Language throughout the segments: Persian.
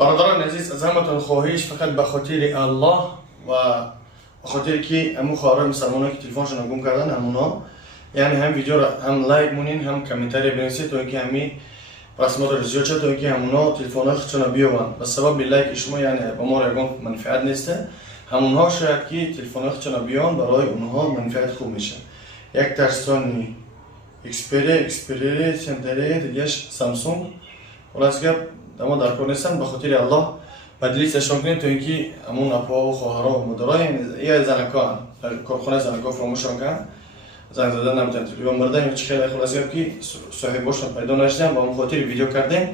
برادران عزیز، از همتون خواهش فقط به خاطر الله و به خاطر که امو خواهرای مسلمانایی که تلفنشون گم کردن همونا، یعنی هم ویدیو را هم لایک مونین هم کامنتاری بنویسید تا اینکه همی رسمات رو زیاد شد تا اینکه همونا تلفن‌های خودشون بیاورن. به سبب لایک شما یعنی به ما یگان منفعت نیسته، همونها شاید که تلفن‌های خودشون بیان برای اونها منفعت خوب میشه. یک ترسانی اکسپری سنتری دیگه‌اش سامسونگ ولی گپ اما در کار نیستن. به خاطر الله بدلیتشون کنید تا اینکه همون اپا و خواهرها و مدرای یا زنکان در کارخانه زنکان فراموشان کن زنگ زدن نمیتونن یا مردن یا چه خیلی خلاصی که صاحباشون پیدا نشدن با اون خاطر ویدیو کردیم.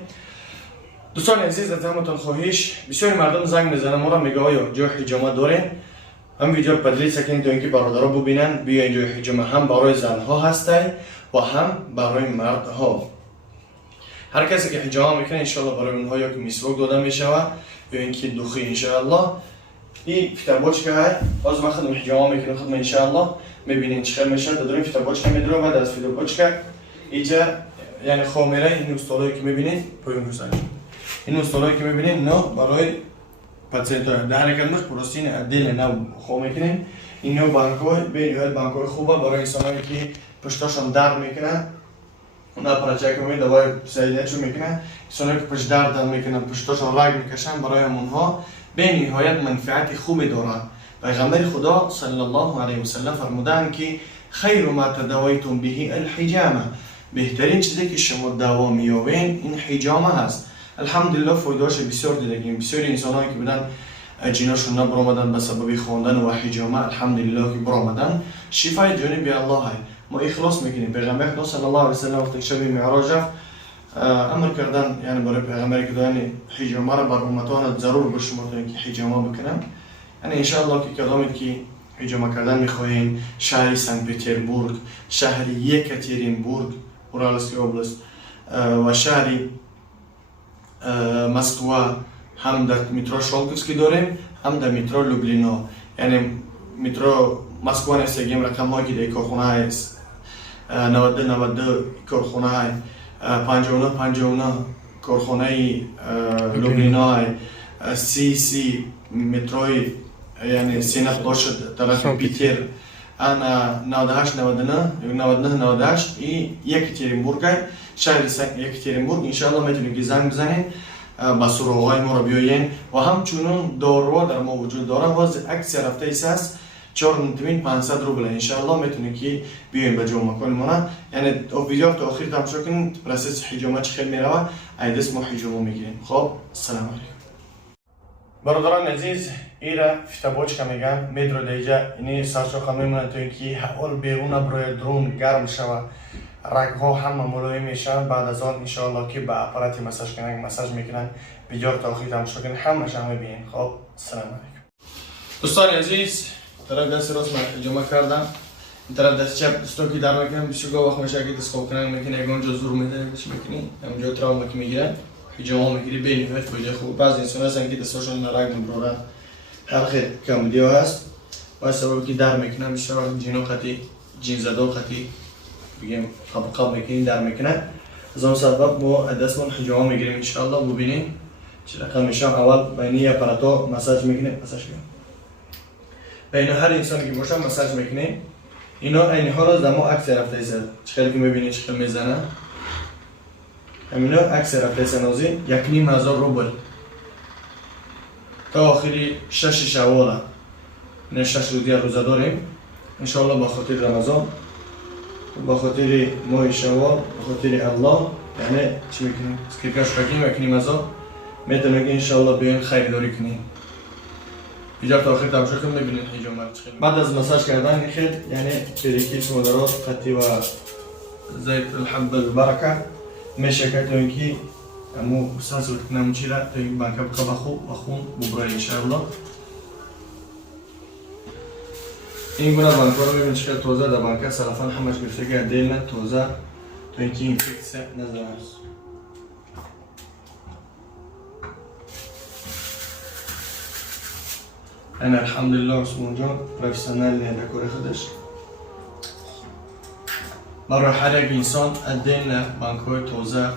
دوستان عزیز، از همتون خواهش، بسیاری مردم زنگ میزنن ما را میگه آیا جای حجامت دارین؟ هم ویدیو بدلیت کنید تا اینکه برادرها ببینن بیاین جای حجامت هم برای زنها هسته و هم برای مردها. هر کسی که حجامت میکنه انشالله برای اونها یا که مسواک داده میشود یا اینکه دوخی انشالله. این فتابوچکا های باز ما خودم حجامت میکنم خودم انشالله میبینین چقدر میشه. داریم فتابوچکا میدونم بعد از فتابوچکا اینجا یعنی خامره این استالایی که میبینین پایین حسین این استالایی که میبینین نه برای پاцієنت های در حقیقت پروستین دل نه خو میکنین. این نوع بانک‌های به نهایت بانک‌های خوبه برای انسانایی که پشتاشون درد میکنن. اونا پراچه که میده دوای سعیدیتشون میکنن. انسانایی که پشت درد میکنن پشتاشون رگ میکشن برای اونها به نهایت منفعت خوبی دارن. پیغمبر خدا صلی الله علیه و سلم فرمودند که خیر ما تداویتم به الحجامه، بهترین چیزی که شما دوا میابین این حجامه هست. الحمدلله فایده‌اش بسیار دیدیم. بسیاری انسانایی که بودن جیناشون نبرآمدن به سبب خواندن و حجامه الحمدلله که برآمدن شفای جانب الله های. ما اخلاص میکنیم. پیغمبر خدا صلی الله علیه و سلم وقتی شب معراج امر کردن یعنی برای پیغمبری که یعنی حجامه را بر امتان ضرور به شما تا اینکه حجامه بکنن. یعنی ان شاء الله که کدامی که حجامه کردن میخواهیم شهر سنت پترزبورگ، شهر یکاترینبورگ اورالسکی اوبلاست و شهر مسکو هم در مترو شالکوفسکی داریم هم در مترو لوبلینا. یعنی مترو مسکو نستگیم رقم هایی که در کارخانه است 92 کارخانه 59 کارخانه لوبلینا سی متروی یعنی سینت داشت طرف پیتر انا 98 این یکاترینبورگ شهر یکاترینبورگ. انشاءالله میتونید که زنگ بزنین با سراغای ما را بیاین و همچنین داروا در ما وجود داره. واز اکثر هفته ایست هست 4500 روبل. انشاءالله میتونید که بیاین به جا مکان ما. یعنی ویدیو تا آخر تماشا کنید پروسس حجامه چه خیلی میره ایدس ما حجامه میگیریم. خب السلام علیکم برادران عزیز، ایرا فتابوچکا میگن میدرو دیجا اینی سرچوخه میمونه تو اینکه حال بیرون برای درون گرم شود رگ‌ها همه ملایم میشن. بعد از آن انشاءالله که به اپاراتی مساج کنن مساج میکنن بیجار تا آخر تماشا کنین همش هم میبینین. خب السلام علیکم دوستان عزیز، طرف دست راست من حجامه کردم، این طرف دست چپ استوکی در میکنم. بسیار وقت میشه که دست خواب کنن میکنه اگه جا زور میده چی میکنی اونجا تراوما که میگیرن حجامه میگیری به نهایت فایده خوب. بعضی انسان هستن که دستاشون رگ میبرن حلقه کمدیو هست با سبب که در میکنن بسیار جینو خطی جین زدو خطی بگیم قاب میکنین در میکنه. از اون سبب ما دستمون حجامه میگیریم انشاءالله. ببینین چه رقم میشم. اول بینی اپاراتو مساج میکنه مساج کنیم بین هر انسانی که باشه مساج میکنه. اینا اینها را دمو اکثر رفته ایست چخیلی که میبینین چخیلی میزنه همینا اکثر رفته ایست نازی 1,500 روبل تا آخری 6 شواله. نه 6 روزه داریم انشاءالله با خاطر رمضان با خاطر ماه شوال با خاطر الله. یعنی چی میکنیم سکرکاش بکنیم 1,500 میتونه که انشاءالله بیاین خریداری کنیم. اینجا تا آخر تماشا کنیم میبینید حجامه چخیلی. بعد از مساج کردن میخید یعنی پریکیس مدرات قطی و زیت الحب البرکه میشه که تو اینکه امو ساز بکنم چی را تو این بانکه بکا بخون ببرای انشاءالله. این گونه بانک‌ها رو می‌بینید که توزه در بانک‌ها سلفان همش گرفته که دیل نه توزه تو اینکه اینفکسه نظر است. انا الحمدلله عثمان جان پروفسیونال دکور خودش برای هر یک انسان دیل نه بانک‌های توزه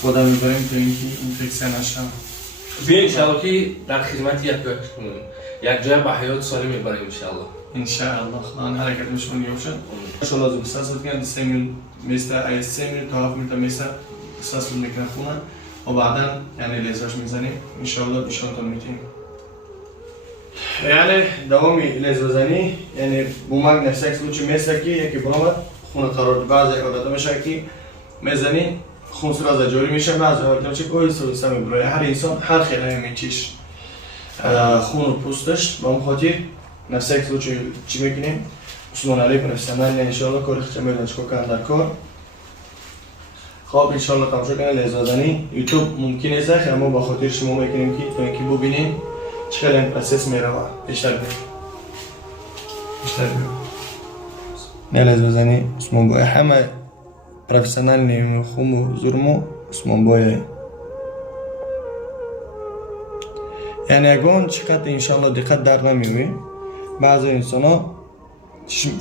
استفاده میبریم تا اینکه اینفکسیون نشه. بیا انشالله که در خدمت یک جای به حیات سالم میبریم انشالله. انشاءالله خدا حرکت میشون یوشن. انشالله از استاس میگن 3 میل مثل 3 میل تا 7 میل تا مثل استاس میکنه خونه و بعدا یعنی لیزرش میزنیم انشالله بیشتر میتونیم. یعنی دوامی لیزر زنی یعنی بومگ نفسک سوچی مثل کی یکی برام خونه قرار بعضی عادت میشه که میزنی خون سراز جوری میشه بعضی وقتا چه کوی سوسه میبره هر انسان هر خیلی میچیش خون و پوستش با اون خاطر نفسک سوچی چی میکنیم سلام علیکم نفسنال ان شاء الله کاری خچه میدن چکو کردن در کار خب ان شاء الله تماشا کنید لیزر زنی یوتیوب ممکن است اما با خاطر شما میکنیم که تو اینکه ببینیم چقدر این پروسس میره بیشتر نه لیزر زنی اسمون باید همه پروفسیونال نیم خوم و زورمو اسمون باید یعنی اگه چقدر انشالله دقت در نمیوی بعضی انسان ها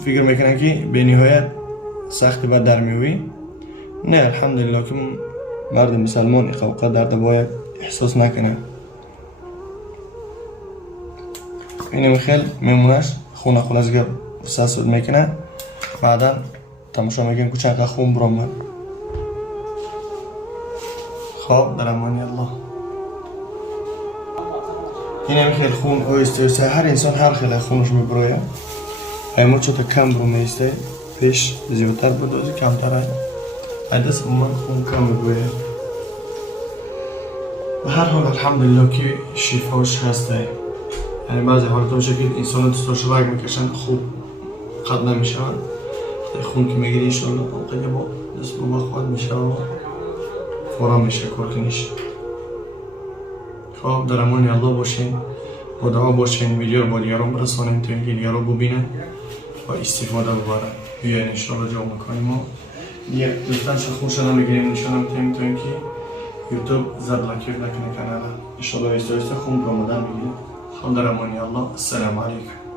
فکر میکنن که به نهایت سخت بد در میوی نه الحمدلله که مرد مسلمان اوقات درد باید احساس نکنه اینم خیلی میمونش خونه خلاص گرد ساسود میکنه بعدا تماشا میکنیم که چقدر خون برامد خب در امانی الله اینم خیلی خون اویسته هر انسان هر خیلی خونش میبرویه اما چطور کم برو میسته پیش زیادتر بدوزی کمتر های عدس من خون کم میبرویه و هر حال الحمدلله که شفاش هسته یعنی بعضی حالت میشه که انسان دستاش رگ میکشن خوب قد نمیشن خون که میگیری انشالله اوقات با دست با خود میشه و فورا میشه کارکنیش خب در امان الله باشین با دعا باشین ویدیو رو با دیگران برسانیم تا اینکه دیگران ببینن و استفاده ببرن بیاین انشالله جا میکنیم و لطفاً خوش نمیگیریم نشانم تیم تا اینکه یوتیوب زد لکیف نکنه کانالا انشالله ایسته خون برامدن بگیریم خب در امان الله السلام علیکم